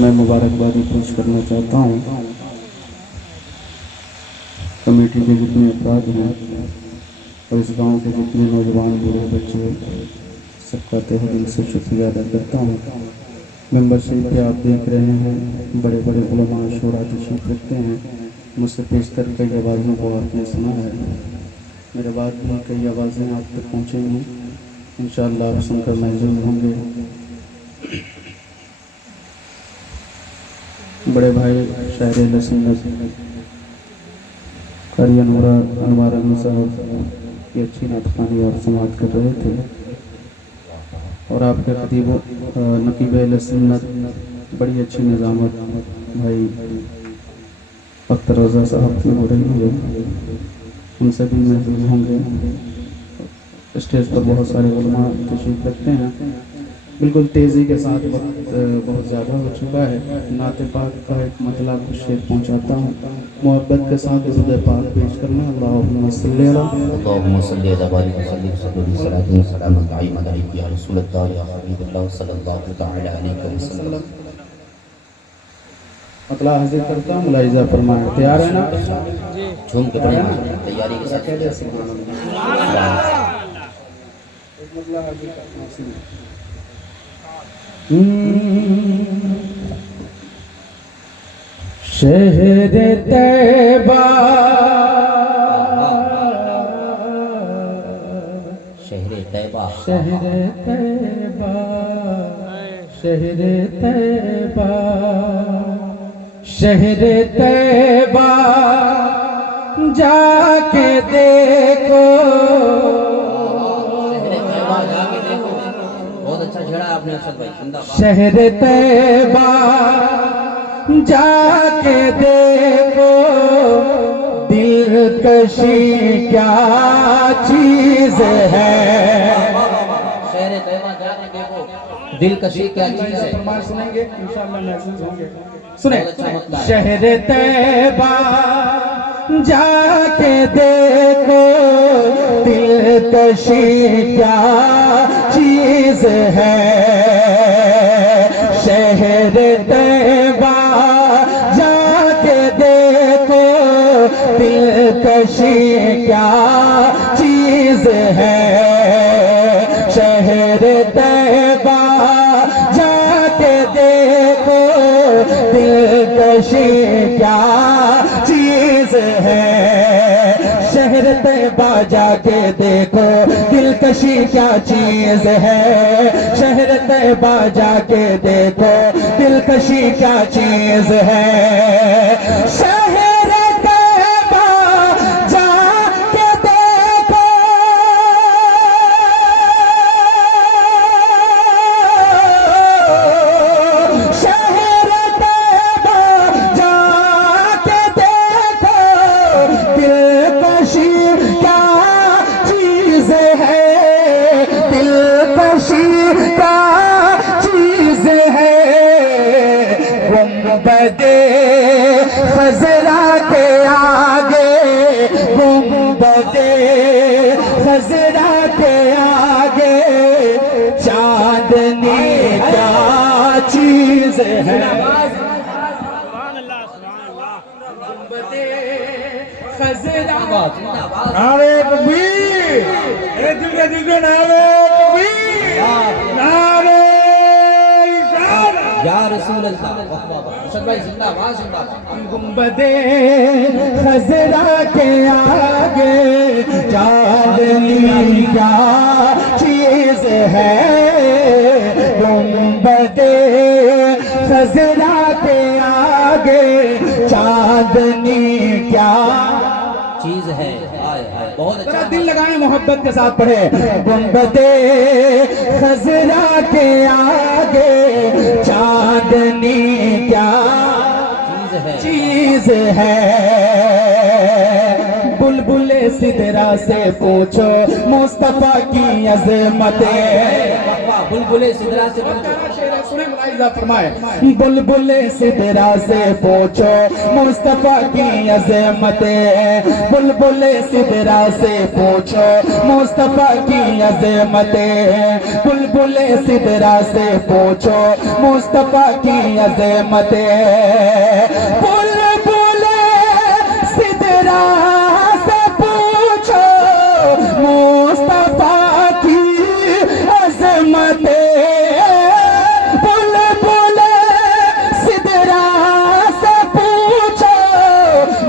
मैं मुबारकबादी पेश करना चाहता हूँ कमेटी के जितने अफराद हैं और इस गांव के जितने नौजवान बूढ़े बच्चे, सबका तहे दिल से शुक्रिया अदा करता हूँ। मेंबरशिप पे आप देख रहे हैं बड़े बड़े उलमा शोरा तशरीफ रखते हैं। मुझसे पेशतर कई आवाज़ों को आपने सुना है, मेरे बाद भी कई आवाज़ें आप तक पहुँचेंगी, इंशाअल्लाह आप सुनकर महजूज होंगे। बड़े भाई शायर लसीनत कारी अनवार अली साहब की अच्छी नातखानी आप समाप्त कर रहे थे और आपके खतीब नकीब लसीनत बड़ी अच्छी निज़ामत भाई अख्तर रज़ा साहब की हो रही है, उनसे भी महसूस होंगे। स्टेज पर बहुत सारे उलमा तशरीफ रखते हैं। बिल्कुल तेज़ी के साथ वक्त बहुत ज़्यादा हो चुका है। नाते पाक का एक मतलब कुछ शेर पहुँचाता हूँ, मोहब्बत के साथ दुरूद पाक पेश करना। अल्लाहुम्मा सल्ली अला बारिक वसल्लिम सल्लल्लाहु अलैहि वसल्लम दाइमन या रसूलल्लाह या हबीबल्लाह सल्लल्लाहु तआला अलैहि वसल्लम। मतला हाजिर करता हूँ, मुलाहिजा फरमाएं। तैयार है ना? झूम के पढ़ें, तैयारी के साथ। शहर तैबा शहर तैबा शहर तैबा शहर तैबा शहर तैबा जाके देखो। बहुत अच्छा छेड़ा आपने अरशद भाई, जिंदाबाद। शहर तैबा जाके देखो, दिलकशी क्या चीज है। शहर तैबा जाके देखो, दिलकशी क्या चीज है। सुनेंगे इंशाअल्लाह महसूस होंगे। सुने, शहर शहर तैबा जाके देखो, दिलकशी क्या चीज है। शहर तैबा जाके देखो, दिलकशी क्या चीज है। शहर तैबा जाके देखो, दिलकशी क्या चीज है। शहर तैबा जाके देखो, दिलकशी क्या चीज है। शहर तैबा जाके देखो, दिलकशी क्या चीज है। शहर तैबा जाके देखो, शहर तैबा जाके देखो, दिलकशी क्या चीज है। दिलकशी क्या चीज है। गुंबदे खजरा के आगे, गुंबदे खजरा के आगे, चांदनी क्या चीज है। गुंबदे खजरा नारे तकबीर, दिल नारे तकबीर, नारे या रसूल अल्लाह। अरशद भाई जिंदाबाद जिंदाबाद। गुंबदे खजरा के आगे, चांदनी क्या चीज है। गुंबदे खजरा के आगे, चांदनी क्या चीज है। आए आए, बहुत अच्छा। दिल लगाए, मोहब्बत के साथ पढ़े। गुंबदे खजरा के आगे, चांदनी क्या चीज है। बुलबुले सिदरा से पूछो, मुस्तफा की अजमतें। बुलबुले सिदरा से पूछो, फरमाए। बुलबुले सिदरा से पूछो, मुस्तफा की अजमतें। बुलबुले सिदरा से पूछो, मुस्तफा की अजमतें। बुलबुले सिदरा से पूछो मुस्तफा की अज़मते, बुलबुले सिदरा से पूछो मुस्तफा की अज़मते, बुलबुले सिदरा से पूछो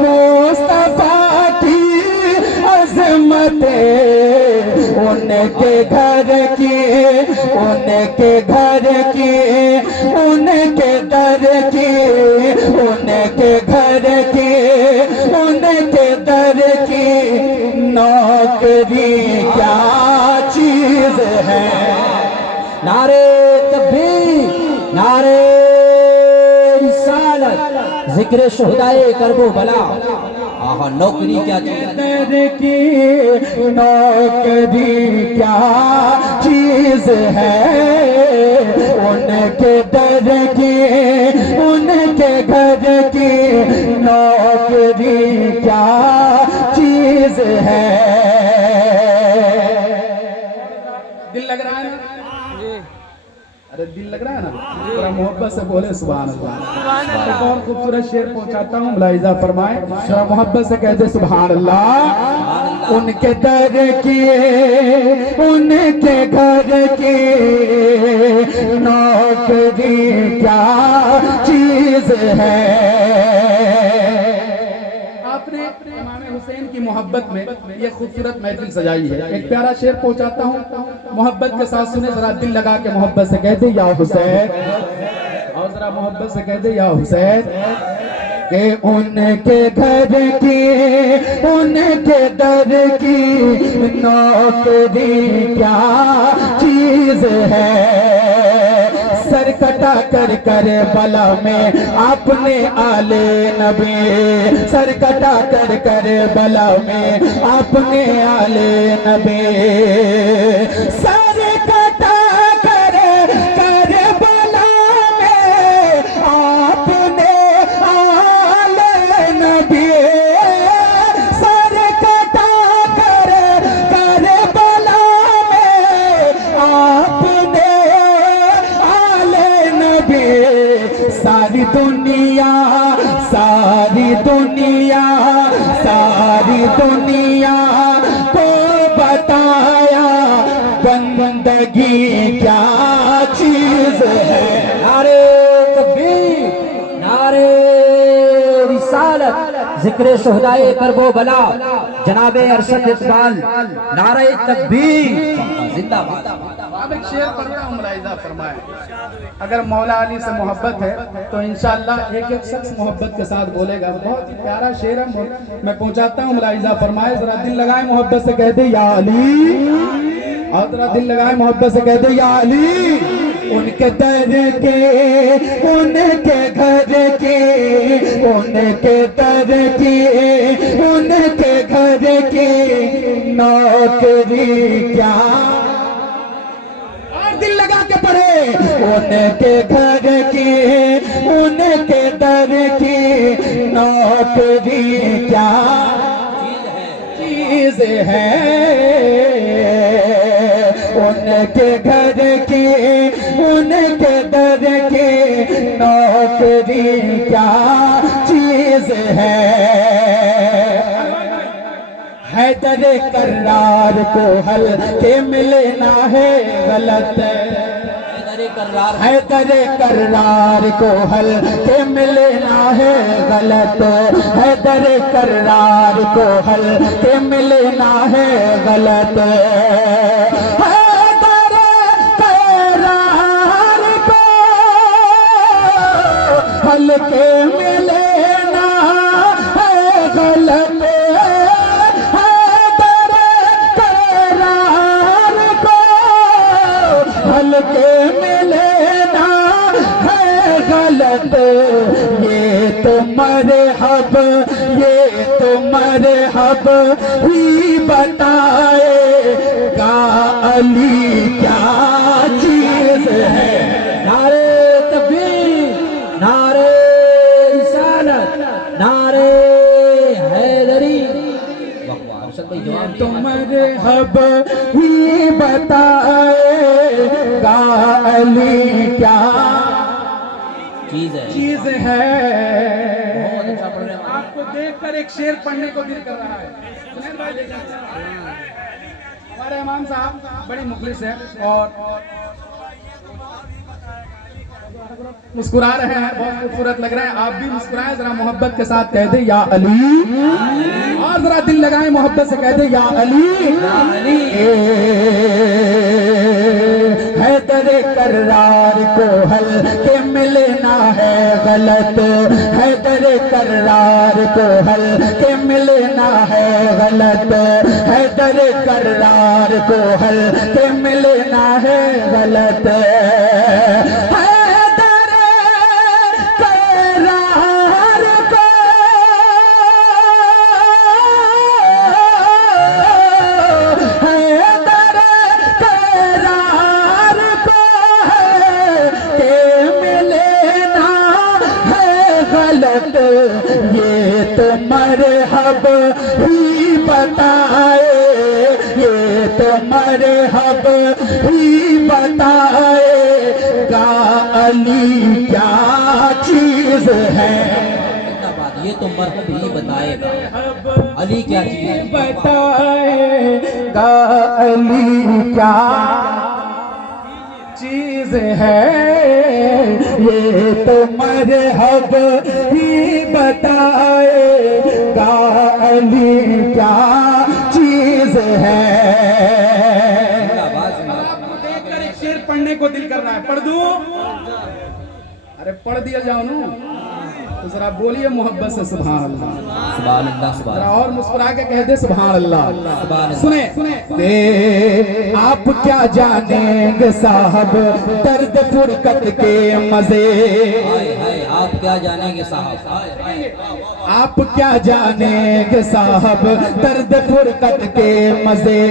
मुस्तफा की अज़मते, उनके घर की, उनके घर की, उनके दर की, उनके घर की, उनके दर की नौकरी क्या चीज है। नारे तकबीर, नारे रिसालत, जिक्र शुहदाए करबो बला। आहा, नौकरी क्या चीज है? दर की नौकरी क्या चीज है, उनके दर की, उनके घर की नौकरी क्या चीज है। दिल लग रहा है ना? अरे दिल लग रहा है ना? थोड़ा मोहब्बत से बोले सुभान अल्लाह। एक और खूबसूरत शेर पहुंचाता हूँ, मुलाहिजा फरमाए, थोड़ा मोहब्बत से कहते सुभान अल्लाह। उनके दर की, उनके घर की नौकरी क्या चीज है। आपने इमाम हुसैन की मोहब्बत में ये खूबसूरत महफिल सजाई है। एक प्यारा शेर पहुंचाता हूँ, मोहब्बत के साथ सुने, जरा दिल लगा के मोहब्बत से कहते या हुसैन, और जरा मोहब्बत से कहते या हुसैन, कि उनके घर की, उनके दर की नौकरी क्या चीज है। सर कटा कर करबला में आपने आले नबी, सर कटा कर करबला में आपने आले नबी, सर कटा कर करबला में आपने आले नबी, सर कटा कर करबला में आपने सारी दुनिया, सारी दुनिया, सारी दुनिया को बताया बंदगी क्या चीज है। नारे तकबीर, नारे रिसालत, जिक्र शुहदाए करबो बला, जनाबे अरशद इकबाल, नारे तकबीर जिंदाबाद। अब एक शेर पढ़ता हूँ, मुलाहिजा फरमाए, अगर मौला अली से मोहब्बत है तो इंशाअल्लाह एक एक शख्स मोहब्बत के साथ बोलेगा। बहुत ही प्यारा शेर है, मैं पहुंचाता हूँ, मुलाहिजा फरमाए, जरा दिल लगाए मोहब्बत से कहते या अली, और जरा दिल लगाए मोहब्बत से कहते या अली। उनके दर के, उनके घर के, उनके दर की, उनके घर की नौकरी क्या, दिल लगा के पढ़े, उनके घर की, उनके दर की नौकरी क्या चीज है। उनके घर की, उनके दर की नौकरी क्या चीज है। हैदर करार को हल के मिलना है गलत, हैदर करार को हल के मिलना है गलत, हैदर करार को हल के मिलना है गलत, हैदर करार को हल के मिलना है गलत, के मिलना है गलत। ये तो मरहब, ये तो मरहब ही बताएगा अली क्या चीज है। नारे तकबीर, नारे रिसालत, नारे हैदरी। तो मरहब ही बताए गा अली क्या चीज है। चीज है। बहुत अच्छा पढ़ रहे हैं। आपको देखकर एक शेर पढ़ने को दिल कर रहा है। सुनें भाई, हमारे इमाम साहब बड़ी मुखलिस है और मुस्कुरा रहे हैं, बहुत खूबसूरत लग रहे हैं। आप भी मुस्कुराएं, जरा मोहब्बत के साथ कह दे या अली, और जरा दिल लगाएं मोहब्बत से कह दे या अली। है तेरे करार को हल के मिलना है गलत, है तेरे करार को हल के मिलना है गलत, है तेरे करार को हल के मिलना है गलत। ये तो मरहब ही बताए, ये तो मरहब ही बताए गा अली क्या चीज है। ये तो मरहब ही बताएगा अली क्या चीज है। बताएगा अली क्या चीज है। ये तो मरहब ही बताएगा अली क्या चीज है। आपको देखकर एक शेर पढ़ने को दिल कर रहा है, पढ़ दूं? अरे पढ़ दिया जाओ ना, तो जरा बोलिए मोहब्बत से सुभान अल्लाह। सुभान अल्लाह, सुभान जरा और मुस्कुरा के कह दे सुभान अल्लाह। अल्लाह। सुने आप क्या जानेंगे साहब दर्द फुरकत के मजे। हाय हाय, आप क्या जानेंगे साहब। आप क्या जानेंगे साहब दर्द फुरकत के मजे।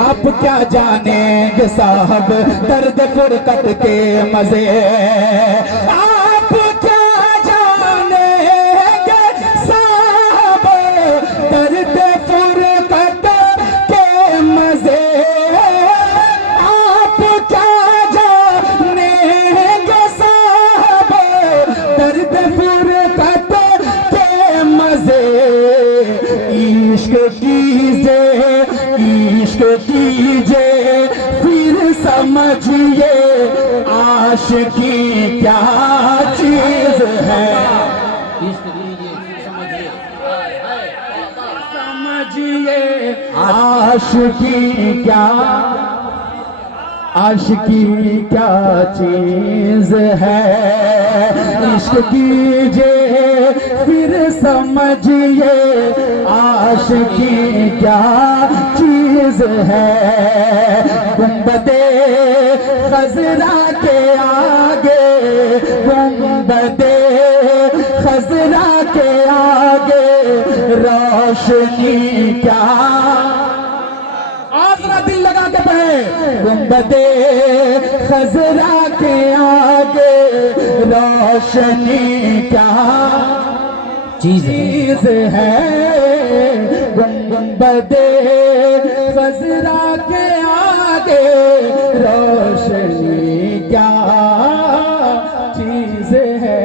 आप क्या जानेंगे साहब दर्द फुरकत के मजे। आप क्या जानेंगे साहब दर्द फुरकत के मजे। आप क्या जानेंगे साहब दर्द फुरकत के मजे। इश्क कीजिए, इश्क कीजिए, फिर समझिए आशिकी क्या चीज है। समझिए आशिकी क्या, आशिकी क्या चीज है। इश्क कीजिए फिर समझिए आशिकी क्या चीज है। गुंबदे खजरा के आगे, गुंबदे खजरा के आगे रोशनी क्या। आसरा दिल लगा के पढ़े। गुंबदे खजरा के आगे रोशनी क्या चीज है। गुंबदे खजरा के आगे रोशनी क्या चीज है।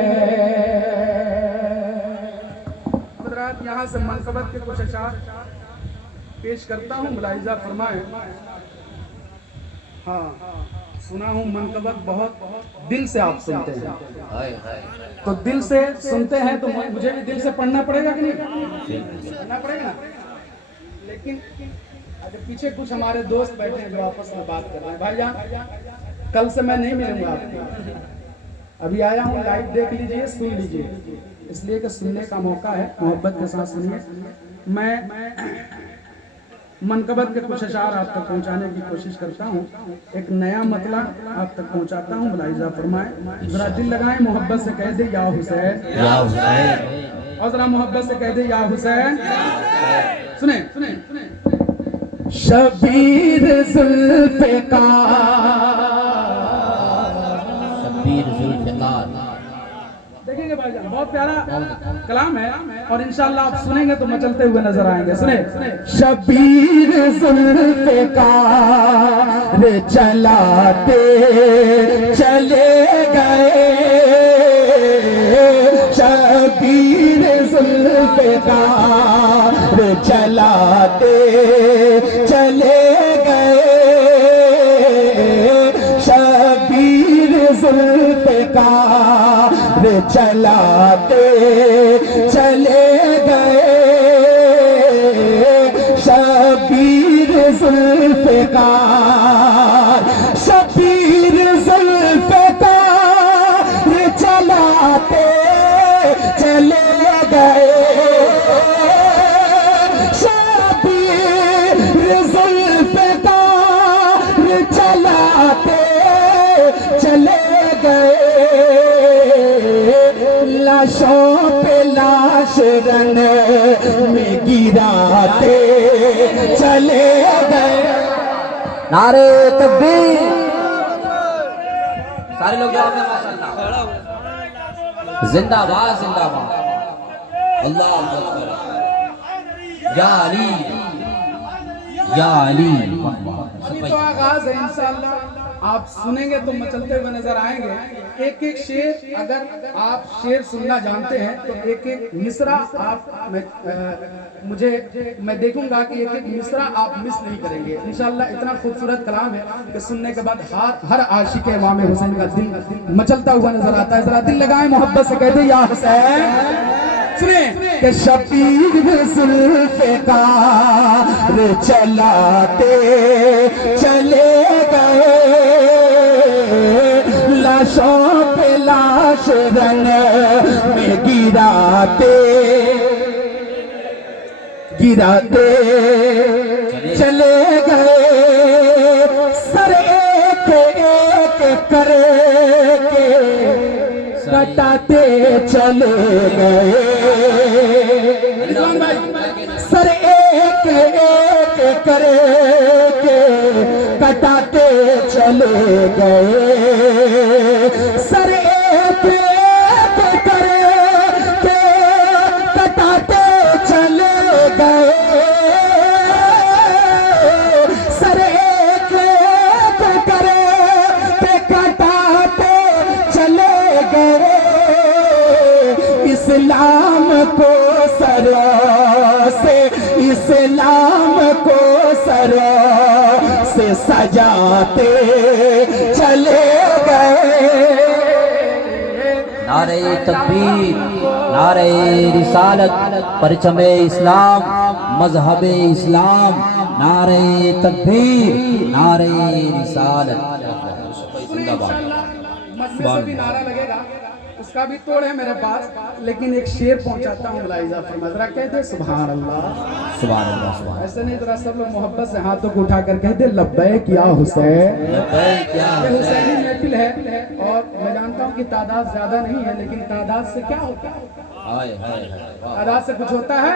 यहाँ से मनकबत के कुछ अशार पेश करता हूँ, मुलाहिजा फरमाए। हाँ, सुना हूँ मनकबत बहुत दिल से आप सुनते हैं, तो दिल से सुनते हैं तो मुझे भी दिल से पढ़ना पड़ेगा कि नहीं? पढ़ना पड़ेगा ना। लेकिन अगर पीछे कुछ हमारे दोस्त बैठे हैं जो आपस में बात कर रहे हैं, भाईजान कल से मैं नहीं मिलूंगा आपको, अभी आया हूँ, लाइव देख लीजिए, सुन लीजिए, इसलिए कि सुनने का मौका है, मोहब्बत के साथ सुनिए। मैं मनकबत के कुछ अशार आप तक पहुंचाने की कोशिश करता हूं, एक नया मतलब आप तक पहुंचाता हूं, मुलाहिजा फरमाएं। जरा दिल लगाएं, मोहब्बत से कह दे या हुसैन, या हुसैन, और जरा मोहब्बत से कह दे या हुसैन। सुने सुने सुने। शबीर जुल्फ़िकार, शबीर जुल्फ़िकार, देखेंगे भाईजान, बहुत प्यारा कलाम है और इंशाल्लाह आप सुनेंगे तो मचलते हुए नजर आएंगे। सुने, शबीर जुल्फ़िकार चलाते चले गए, शबीर जुल्फ़िकार चलाते चले गए, शबीर जुल्फ़िकार चलाते चले गए, शबीर जुल्फ़िकार, शबीर जुल्फ़िकार चलाते चले गए, शबीर जुल्फ़िकार चलाते चले गए, लाशों पे लाश रन में गिराते चले गए। नारे तकबीर, सारे लोग जवाब दें माशाअल्लाह। जिंदाबाद जिंदाबाद, अल्लाह अकबर, या अली या अली। अभी तो आगाज है, इंशाअल्लाह आप सुनेंगे तो मचलते हुए नजर आएंगे। एक एक शेर, अगर आप शेर सुनना जानते हैं तो एक एक मिसरा आप मैं देखूंगा कि एक एक मिसरा आप मिस नहीं करेंगे इंशाअल्लाह। इतना खूबसूरत कलाम है कि सुनने के बाद हर आशिक इमाम हुसैन का दिल मचलता हुआ नजर आता है। जरा दिल लगाए, मोहब्बत से कहते या हुसैन। सुने कि शबीर जुल्फ़िकार चलाते चले गए, लाशों पे लाश रन में गिराते गिराते चले गए, सर एक एक करके कटाते चले गए, सर एक एक करके कटाते चले गए, सर एक एक करके कटाते चले गए, सर एक एक करके कटाते चले गए, इस्लाम को सरों से, इस्लाम को सरों से सजाते चले गए। नारे तकबीर, नारे रिसालत, परचमे इस्लाम, मजहबे इस्लाम, नारे तकबीर, नारे रिसालत। मजमे से भी नारा लगेगा, उसका भी तोड़ है मेरे पास, लेकिन एक शेर पहुंचाता हूँ मुलाहिजा फरमा, जरा कहते सुभान अल्लाह सुभान अल्लाह सुभान। ऐसे नहीं, जरा सब लोग मोहब्बत से हाथों को उठा कर कहते लब्बैक या हुसैन। ये हुसैनी महफिल है और मैं जानता हूँ कि तादाद ज्यादा नहीं है, लेकिन तादाद से क्या होता है? तादाद से कुछ होता है?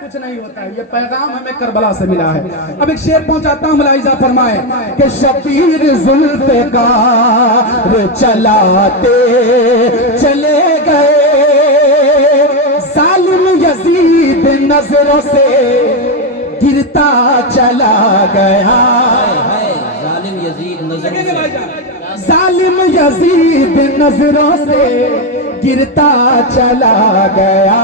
कुछ नहीं होता है। ये पैगाम हमें करबला से मिला है। अब एक शेर पहुंचाता हूँ, मुलाहिजा फरमाए कि शबीर जुल्फ़िकार चलाते चले गए, जालिम यजीद नजरों से गिरता चला गया, जालिम यजीद नजरों से, जालिम यजीद नजरों से गिरता चला गया,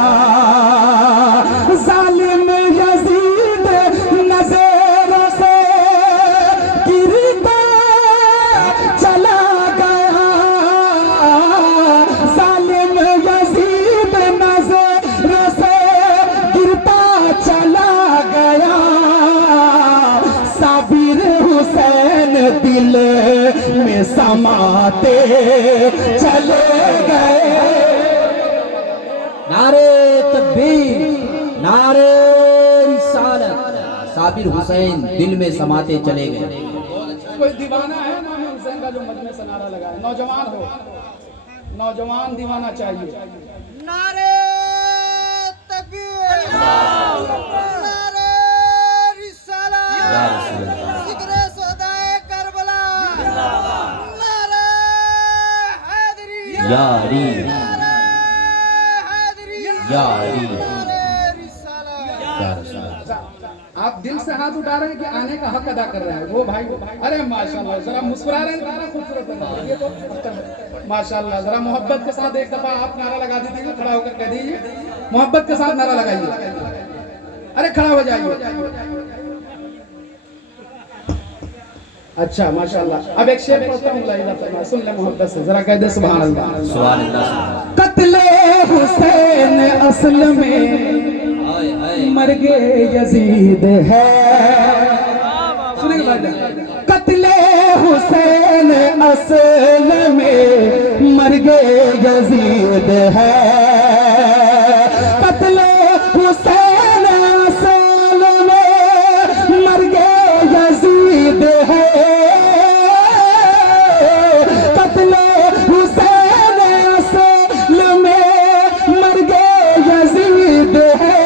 जालिम यजीद नजरों से गिरता चला गया, जालिम यजीद नजरों से गिरता चला गया, साबिर हुसैन दिल में समाते चले गए। नारे तकबीर, नारे रिसालत, साबिर हुसैन दिल में समाते चले गए। कोई दीवाना है इमाम हुसैन का जो मजमे से नारा लगाए? नौजवान हो, नौजवान दीवाना चाहिए। नारे तकबीर, नारे रिसालत, जिक्रे सौदाए करबला, नारे हैदरी, या अली, नारे या अली नारे रिसालत या रसूल अल्लाह। आप दिल से हाथ उठा रहे हैं कि आने का हक अदा कर रहे हैं वो भाई अरे माशाल्लाह जरा मुस्कुरा रहे हैं कितना खूबसूरत लग रहा है ये तो माशाल्लाह जरा मोहब्बत के साथ एक दफा आप नारा लगा दीजिए खड़ा होकर कह दीजिए मोहब्बत के साथ नारा लगाइए अरे खड़ा हो जाइए अच्छा माशाल्लाह अब एक शेर पढ़ता हूँ लाइला फरमा सुन ले मोहब्बत से जरा कह दे सुभान अल्लाह सुभान अल्लाह। कत्ले हुसैन असल में हाय हाय मर्गे यजीद है सुनिए भाई कत्ले हुसैन असल में मर्गे यजीद है कत्ले हुसैन असल में मर्गे यजीद है कत्ले हुसैन असल में मर्गे यजीद है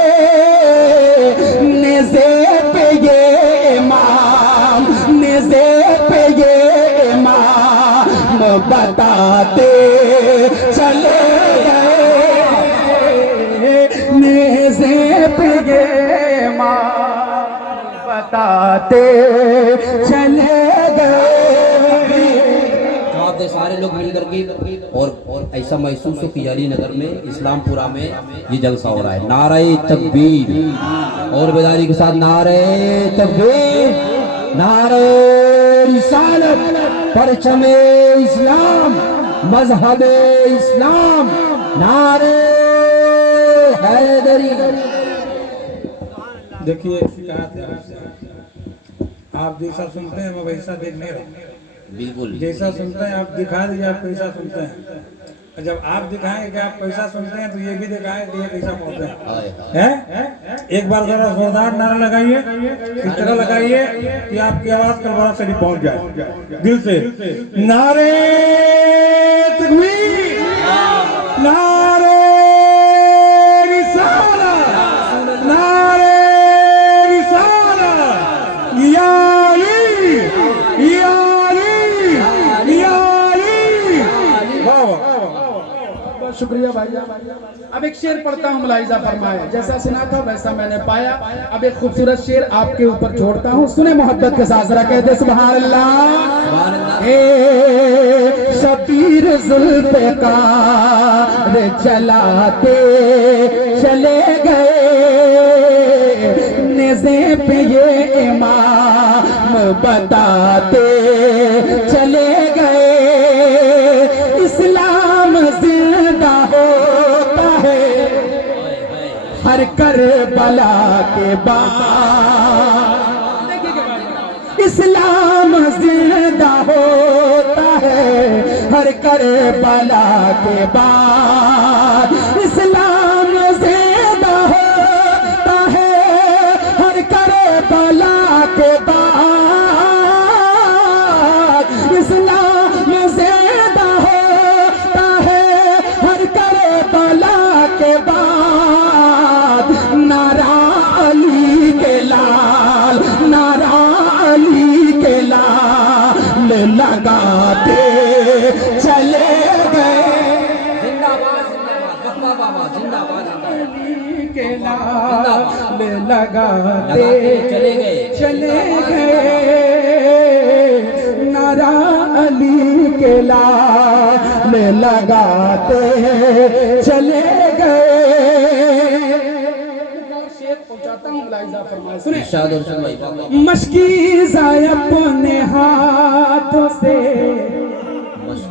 नेज़े पे ये इमाम नेज़े पे ये इमाम बताते चले गए नेज़े पे ये इमाम बताते चले गए तो आपने सारे लोग मिल करके और ऐसा महसूस हो कि अली नगर में इस्लामपुरा में ये जलसा हो रहा है। नारे तकबीर और बेदारी के साथ नारे तकबीर नारे रिसालत परचमे इस्लाम मजहब इस्लाम नारे हैदरी। देखिए शिकायत है आपसे। आप जैसा सुनते हैं मैं वैसा देख नहीं रहा। बिल्कुल जैसा सुनते हैं आप दिखा दीजिए आप कैसा सुनते हैं। और जब आप दिखाएंगे कि आप कैसा सुनते हैं तो ये भी दिखाएं कि ये कैसा पढ़ते हैं। हाय हाय हैं? एक बार जरा जोरदार नारा लगाइए इस तरह लगाइए कि आपकी आवाज कलवार शरीफ पहुंच जाए दिल से। नारे तकबीर नारे रिसालत नारे रिसालत या अली या अली या अली। वाह वाह बहुत शुक्रिया भाई। अब एक शेर पढ़ता हूँ मुलाहिजा फरमाए जैसा सुना था वैसा मैंने पाया। अब एक खूबसूरत शेर आपके ऊपर छोड़ता हूँ सुने मोहब्बत के साथ जरा कहते सुभान अल्लाह। सुभान अल्लाह। ए शबीर जुल्फ़िकार चलाते चले गए नेज़े पे ये इमाम बताते चले गए इस्लाम जिंदा होता है हर करबला के बाद इस्लाम जिंदा होता है हर करबला के बाद इस्लाम जिंदा होता है हर करबला के बाद इस्लाम जिंदा होता है हर करबला के बाद नारा अली के लाल नारा अली के लाल लगाते चले गए जिंदाबाद जिंदाबाद वक्ता बाबा जिंदाबाद अली के लाल लगाते चले गए चले गए नारा अली के लाल लगाते चले गए। शेर पहुंचाता हूँ मुलाहिजा फरमाए सुने इरशाद और सुन भाई बाबा मशकीज़ा अपने हाथों से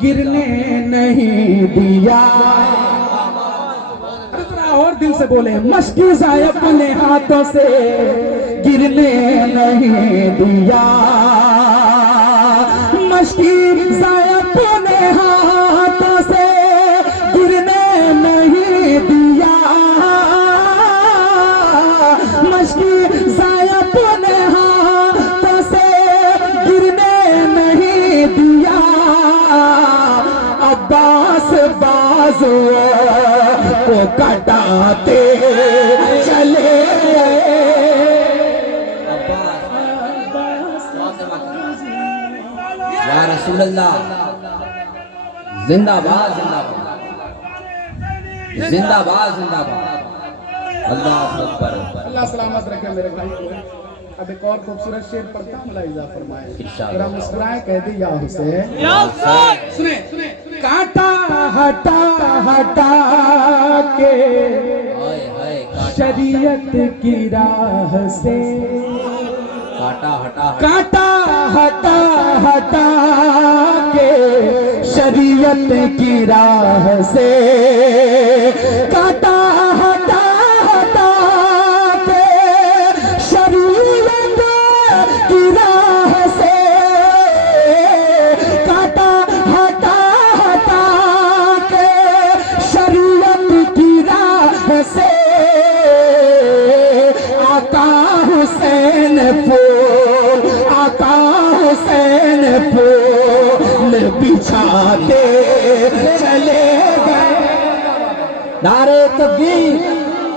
गिरने नहीं दिया। अरे जरा और दिल से बोले मशकीज़ा अपने हाथों से गिरने नहीं दिया मशकीज़ा अपने हाथों से गिरने नहीं दिया मशकीज़ा अपने हाथों से गिरने नहीं दिया अब्बास बाजुओं को कटाते चले या रसूल अल्लाह जिंदाबाद जिंदाबाद जिंदाबाद जिंदाबाद। अल्लाह अकबर। अल्लाह सलामत रखे मेरे भाई को। अब एक और खूबसूरत शेर पढ़ता हूँ, मुलाहिजा फरमाए। जरा मुस्कुराए, कहते या हुसैन। सुने सुने कांटा हटा हटा के हाय हाय शरीयत की राह से, काटा हटा कांटा हटा हटा के शरीयत की राह से, कांटा हटा हटा के शरीयत की राह से, कांटा हटा हटा के शरीयत की राह से, आका हुसैन फूल, आका हुसैन फूल बिछाते चले गए। नारे तकबीर,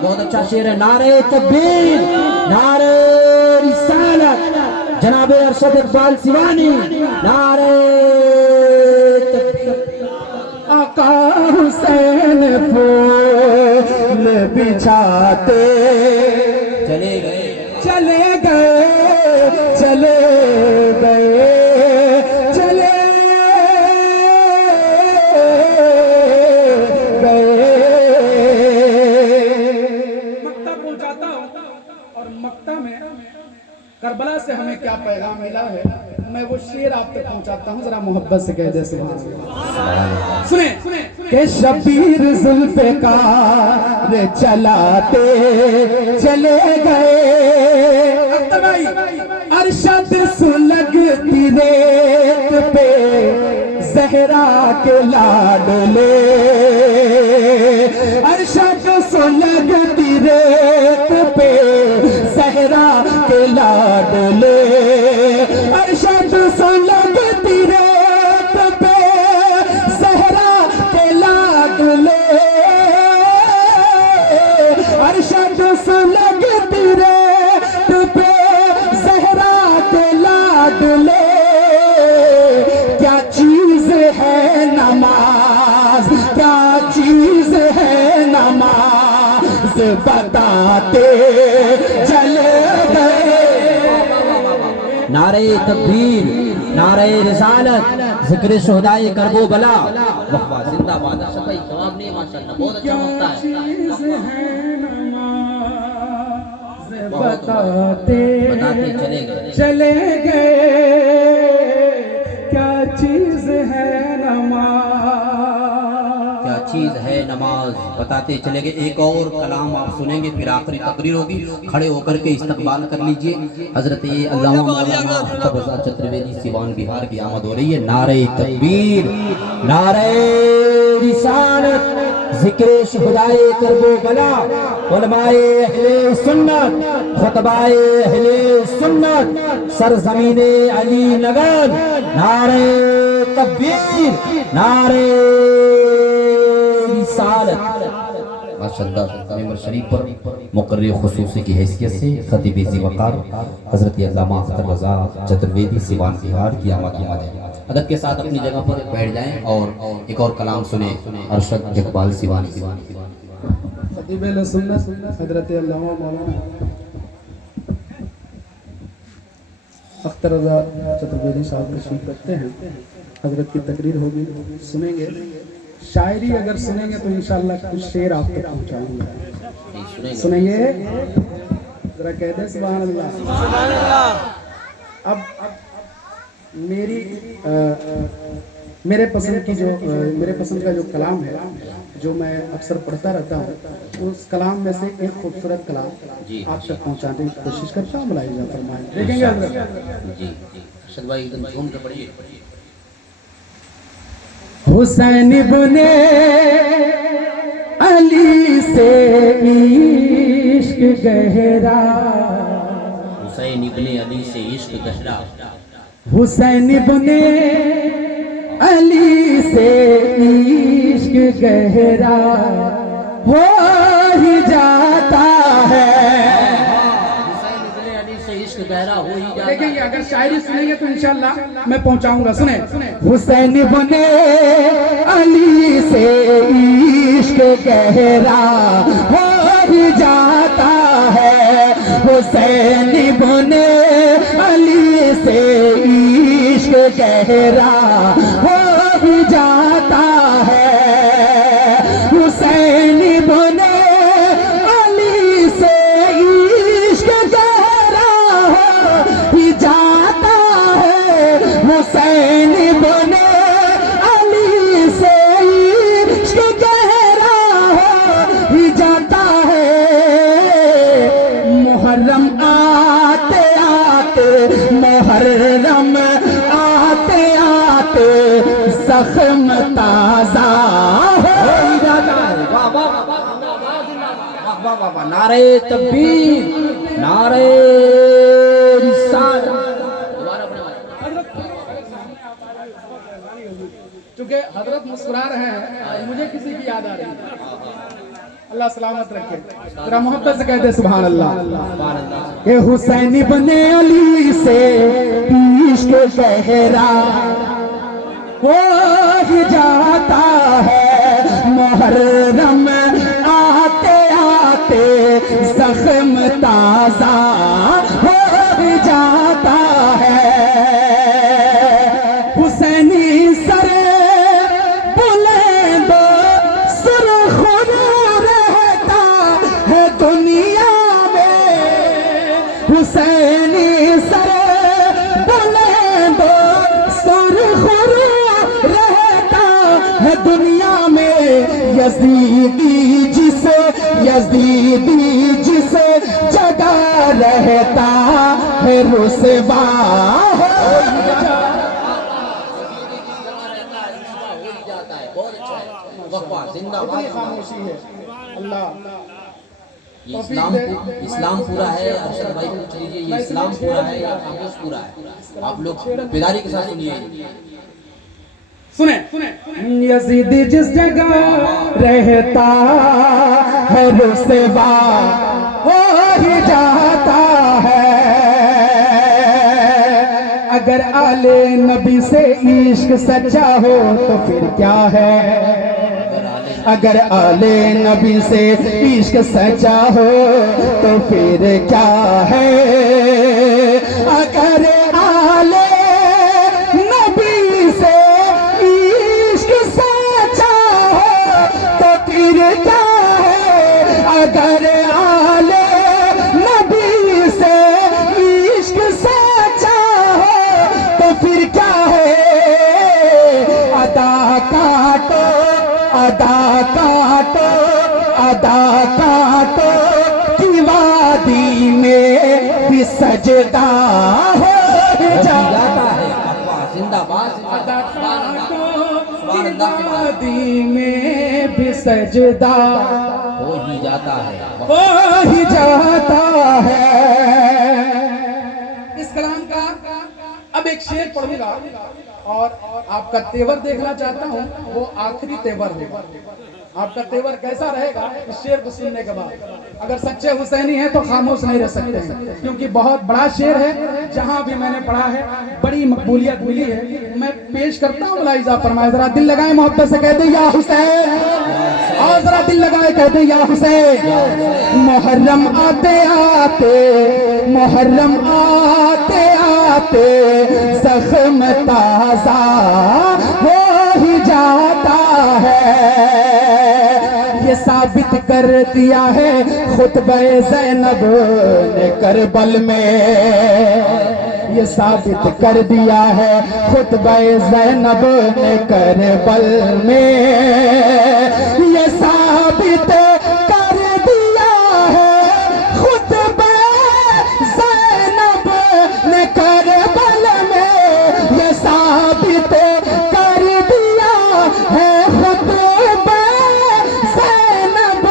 बहुत अच्छा शेर है। नारे तकबीर, नारे रिसालत, जनाब अरशद इकबाल सिवानी। नारे तकबीर। आका हुसैन फूल बिछाते चले गए चले गए चले गए चले गए। मक्ता पहुंचाता हूँ और मक्ता में करबला से हमें क्या पैगाम मिला है, मैं वो शेर आप तक पहुंचाता हूँ, जरा मोहब्बत से कह दे सुने सुने के शबीर जुल्फ़िकार चलाते चले गए, अरशद सुलगती रेत पे ज़हरा के लाडले, अरशद सुलगती रेत पे ज़हरा के लाडले, अरशद सुलगती रेत पे ज़हरा के लाडले, अरशद सुलगती रेत पे ज़हरा के लाडले। क्या चीज़ है नमाज, क्या चीज़ है नमाज, बताते चले गए। नारे तकबीर, नारे रिसालत, जिक्र शुहदाए करबो बला। वाह वाह, जिंदाबाद। अच्छा भाई जवाब नहीं माशाल्लाह, बहुत अच्छा होता है। बताते चले गए चले गए, क्या चीज है नमाज, क्या चीज है नमाज, बताते चले गए। एक और कलाम आप सुनेंगे, फिर आखिरी तकरीर होगी। खड़े होकर के इस्तकबाल कर लीजिए। हजरत अल्लामा मौलाना अख्तर रज़ा चतुर्वेदी सिवान बिहार की आमद हो रही है। नारे तकबीर, नारे रिसालत, जिक्र शुहदाए करबो बला, उलमाए अहले सुन्नत, खुतबाए अहले सुन्नत, सरजमीने अली नगर। नारे तकबीर, नारे रिसालत। माशाअल्लाह मेंबर शरीफ पर मुकर्रिर खुसूसी की हैसियत से खतीब ज़ीवकार हज़रत अल्लामा अख्तर रज़ा चतुर्वेदी सिवान बिहार की आमद है। अदब के साथ अपनी जगह पर बैठ जाएं और एक और कलाम सुने अरशद इकबाल सिवानी। खतीब अहले सुन्नत हज़रत अल्लामा मौलाना अख्तर रज़ा चतुर्वेदी साहब तशरीफ रखते हैं। हजरत की तकरीर होगी, सुनेंगे। शायरी अगर सुनेंगे तो इंशाअल्लाह कुछ शेर आप तक पहुंचाऊंगा। सुनेंगे, जरा कह दे सुभान अल्लाह। अब मेरी मेरे पसंद की जो मेरे पसंद का जो कलाम है, जो मैं अक्सर पढ़ता रहता हूँ, उस कलाम में से एक खूबसूरत कलाम आप तक पहुँचाने की कोशिश करता हूँ। मुलाहिजा फरमाएं, देखेंगे हजरत। जी अरशद भाई एकदम झूम के पढ़िए। हुसैन बुने अली से इश्क गहरा, हुसैन इब्ने अली से इश्क गहरा, हुसैन बुने अली से इश्क गहरा हो ही जाता है। हुसैन इब्ने अली से इश्क गहरा हो ही जाता है। देखेंगे, अगर शायरी सुनेंगे तो इंशाअल्लाह मैं पहुंचाऊंगा। सुने, हुसैन बने अली से इश्क गहरा हो ही जाता है। हुसैन इब्ने अली से इश्क गहरा हो ही जाता है। हुसैन इब्ने अली से इश्क गहरा हो ही जाता है। हुसैन इब्ने अली से इश्क गहरा हो ही जाता है। मुहर्रम आते आते मुहर्रम आते आते जख्म ताजा हो जाता है। वाह वाह वाह वाह वाह वाह, नारे तकबीर, नारे रिसालत। चूंकि हजरत मुस्कुरा रहे हैं, मुझे किसी की याद आ रही है। अल्लाह सलामत रखे। जरा मोहब्बत से कहते सुभान अल्लाह। ये हुसैन इब्ने अली से इश्क गहरा हो ही जाता है। मुहर्रम आते आते जख्म ताजा हो ही जाता है। हुसैनी सरे बुलंद सुरखुरू रहता है दुनिया में। हुसैनी सरे बुलंद सुरखुरू रहता है दुनिया में। यजीदी जिसे जगा रहता है रुसवा हो इतनी खामोशी है। अल्लाह ये इस्लाम पूरा है। अरशद भाई पूछ लीजिए, ये इस्लाम पूरा है या खामोश पूरा है? आप लोग बेदारी के साथ सुनिए। सुने यजीदी जिस जगह रहता है रुसवा हो ही जाता है। अगर आले नबी से इश्क सच्चा हो तो फिर क्या है। अगर आले नबी से इश्क सच्चा हो तो फिर क्या है। अगर आले नबी से इश्क सच्चा हो तो फिर क्या है। अगर आले नबी से इश्क सच्चा हो तो फिर क्या है। अदा काटो अदा काटो अदा काटो की वादी में भी सजदा हो जाता है। जिंदाबाद अदा काटो सुभान अल्लाह, सुभान अल्लाह। वादी में भी सजदा हो ही जाता है। हो ही जाता है। इस कलाम का अब एक शेर पढ़ूंगा और आपका तेवर देखना चाहता हूँ। वो आखिरी तेवर होगा। आपका तेवर कैसा रहेगा इस शेर को सुनने के बाद। अगर सच्चे हुसैनी हैं तो खामोश नहीं रह सकते हैं, क्योंकि बहुत बड़ा शेर है। जहाँ भी मैंने पढ़ा है बड़ी मकबूलियत मिली है। मैं पेश करता हूँ। मुलाहिजा फरमाए, जरा दिल लगाए, मोहब्बत से कहते या हुसैन, और जरा दिल लगाए कहते या हुसैन। मुहर्रम आते आते मुहर्रम आते आते जख्म ताजा हो ही जाता है। ये साबित कर दिया है खुतबे ज़ैनब ने करबल में। ये साबित कर दिया है खुतबे ज़ैनब ने करबल में। ये साबित कर दिया है खुतबे ज़ैनब ने करबल में। ये साबित कर दिया है खुतबे ज़ैनब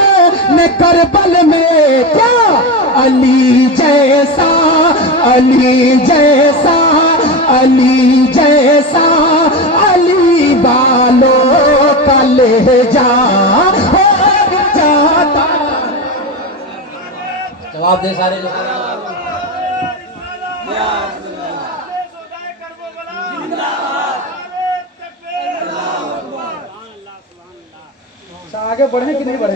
ने करबल में। क्या अली जैसा अली जैसा अली जैसा अली वालों का लहजा हो जाता। जवाब दे सारे लोग। आगे बढ़े कि नहीं बढ़े?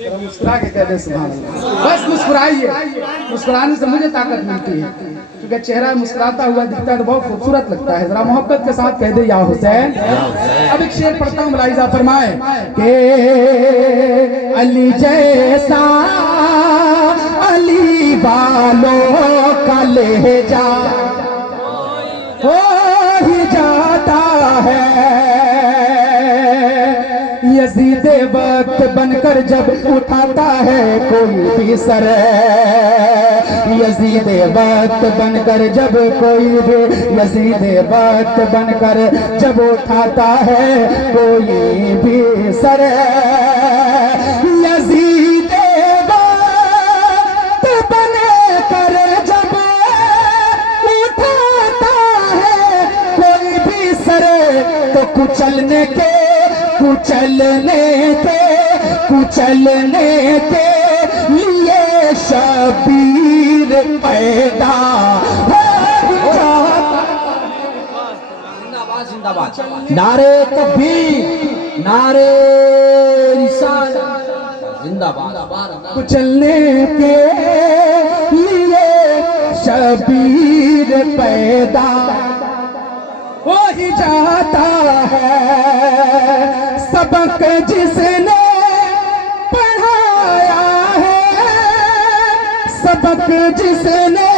तो मुस्कुरा के कह दे सुभान अल्लाह। बस मुस्कुराइए, मुस्कुराने से मुझे ताकत मिलती है, क्योंकि चेहरा मुस्कुराता हुआ दिखता है तो बहुत खूबसूरत लगता है। जरा मोहब्बत के साथ कह दे या हुसैन। अब एक शेर पढ़ता हूँ, मुलाहिजा फरमाए के अली जैसा अली वालों का लहजा हो ही जाता है, यजीद वक्त बनकर जब उठाता है कोई भी सर, यजीद वक्त बनकर जब कोई भी, यजीद वक्त बनकर जब उठाता है कोई भी सर, यजीद वक्त बनकर जब उठाता है कोई भी सर, तो कुचलने के लिए शबीर पैदा जिंदाबाद, नारे तकबीर, नारे रिसालत, जिंदाबाद। कुचलने के लिए शबीर पैदा हो ही जाता है, सबक जिसने पढ़ाया है, सबक जिसने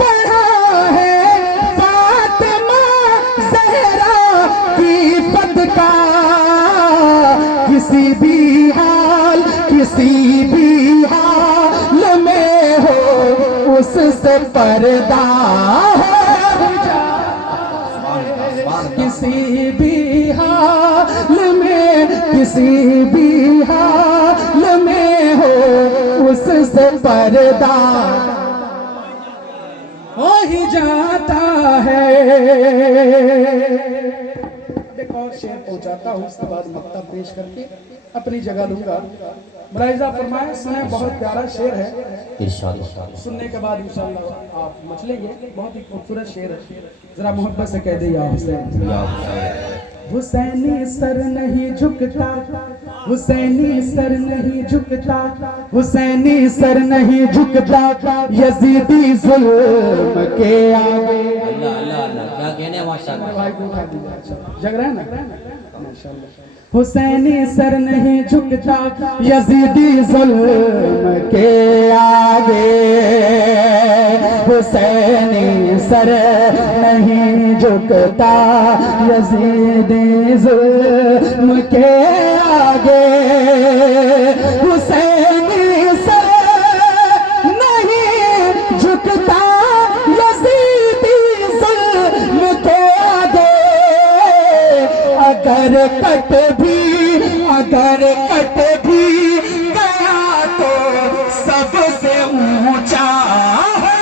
पढ़ा है, फातिमा ज़हरा की पद का, किसी भी हाल में हो उससे पर्दा हो जाता, किसी भी हाल में, किसी भी हाल में हो उससे पर्दा हो ही जाता है। एक और शेर पहुंचाता हूँ, उसके बाद मक्तब पेश करके अपनी जगह लूंगा। मुलाहिजा फरमाए, सुने, बहुत प्यारा शेर है, सुनने के बाद इंशाअल्लाह आप मचलेंगे। बहुत ही खूबसूरत शेर है, जरा मोहब्बत से कह दे या हुसैन। हुसैनी सर नहीं झुकता, हुसैनी सर नहीं झुकता, हुसैनी सर नहीं झुकता, यजीदी जुल्म के आगे। क्या कहने माशाअल्लाह, भाई को उठा दीजिए, जग रहा है ना माशाअल्लाह। हुसैनी सर नहीं झुकता, यजीदी जुल्म के आगे, हुसैनी सर नहीं झुकता, यजीदी जुल्म के आगे, हुसैनी सर नहीं झुकता, यजीदी जुल्म के आगे, अगर कट भी गया तो सबसे ऊंचा है,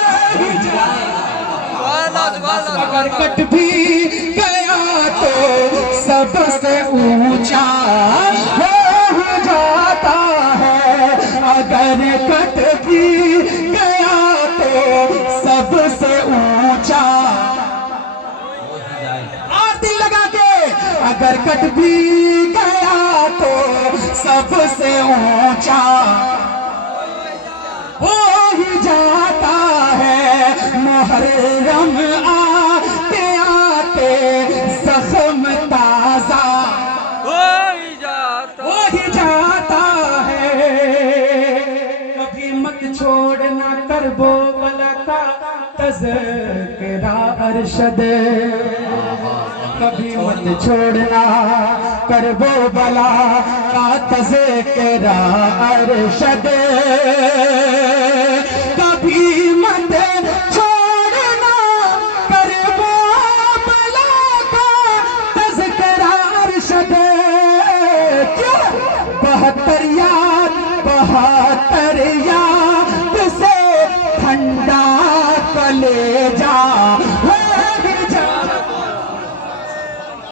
अगर कट भी गया तो सबसे ऊंचा हो जाता है, अगर कट भी गया तो सबसे ऊंचा, और दिल लगा के, अगर कट भी गया तो सबसे ऊंचा हो ही जाता है, मुहर्रम आते आते जख्म ताजा हो ही जाता है, कभी मत छोड़ना करबो वाला का तज़किरा अरशद, कभी मत छोड़ना करबो बला का तज़किरा अरशद, कभी मत छोड़ना करबो बला का तज़किरा अरशद, क्यों 72 याद से ठंडा कले